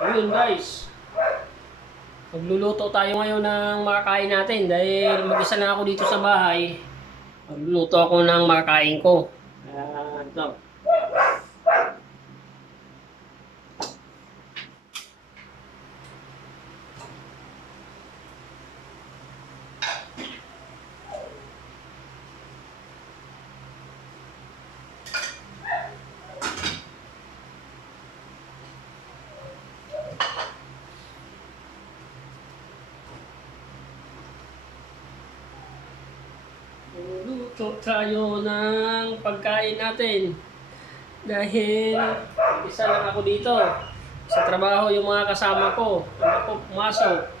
Ayun guys, magluluto tayo ngayon ng makakain natin dahil mag-isa na ako dito sa bahay. Magluluto ako ng makakain ko. Ito. Magluluto tayo ng pagkain natin. Dahil isa lang ako dito. Sa trabaho yung mga kasama ko. Ako pumasok.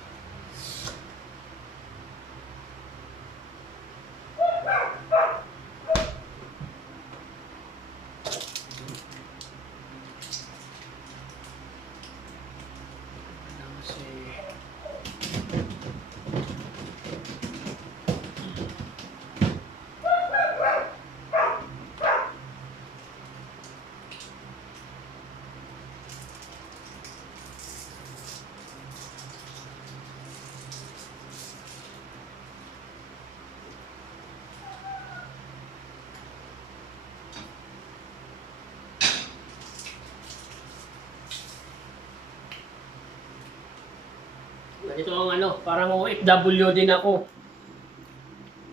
Ito ang parang OFW din ako.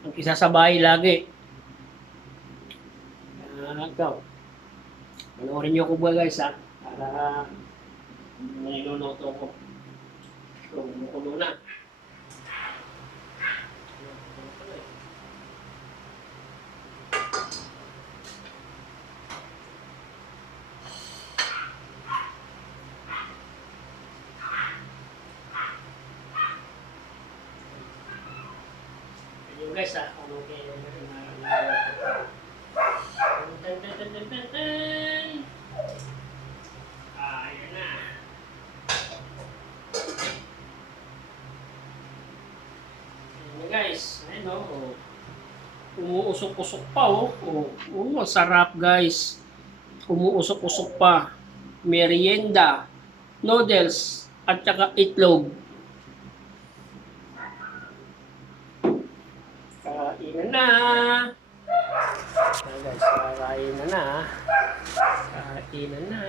Ang isa sa bahay lagi. Ikaw. Panoorin niyo ko ba guys ha? Para niluluto ko. So, kumukulo na. Ayun guys ha. Ayan na. Ayan guys. Ayan o. Umuusok-usok pa sarap guys. Umuusok-usok pa. Merienda, noodles, at saka itlog. Kainan na. Ayan guys, kainan na. Kainan na.